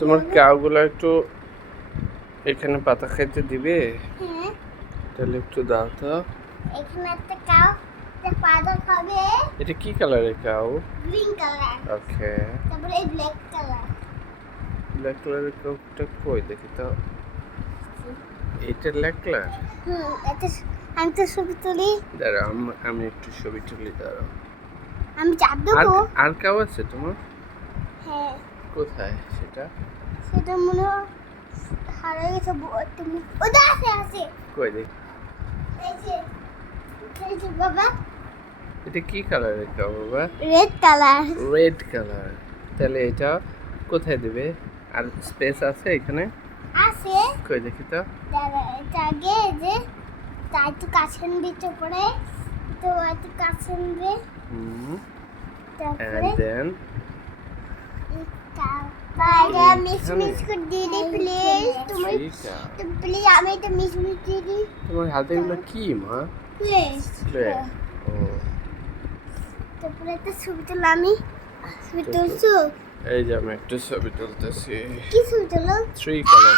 তোমার কাউগুলো একটু এখানে পাতা খাইতে দিবে? হ্যাঁ, তাহলে একটু দাও তো। এখানে একটা কাউ পাতা খাবে। এটা কি কালারের কাউ? গ্রিন কালার, ওকে, তারপরে এই ব্ল্যাক কালার। ব্ল্যাক কালারের কাউটা কই দেখি তো। এটা ব্ল্যাক কালার? এটা আমি তো ছবি তুলি। দাঁড়াও, আমি একটু ছবি তুলি, দাঁড়াও। আমি চাপ আর দেবো। আর কাউ আছে তোমার? হ্যাঁ, কোথায় সেটা? সেটা মনে হয় হারিয়ে গেছে। তুমি ওটা আছে আছে। কই দেখি। এই যে বাবা, এটা কি কালারের কাউ বাবা? Red colour. Red colour. তাহলে এটা কোথায় দেবে? আর স্পেস আছে এখানে? আছে। কই দেখি তো। দাঁড়া, এটা আগে যে তাই একটু কাছে নিতে পড়ে, তো একটু কাছে নিবে। তারপরে and then বাইরে মিস করে দিলে প্লিজ। তুমি এইটা। প্লিজ আমি এটা মিস দিয়ে দিই তোমার হাতে এগুলো কি মা? প্লিজ। Clay. ও, তারপরে একটা ছবি তুললাম। আমি ছবি তুলছো? এই যে আমি একটা ছবি তুলতেছি। কি ছবি তুলো? 3 কালার।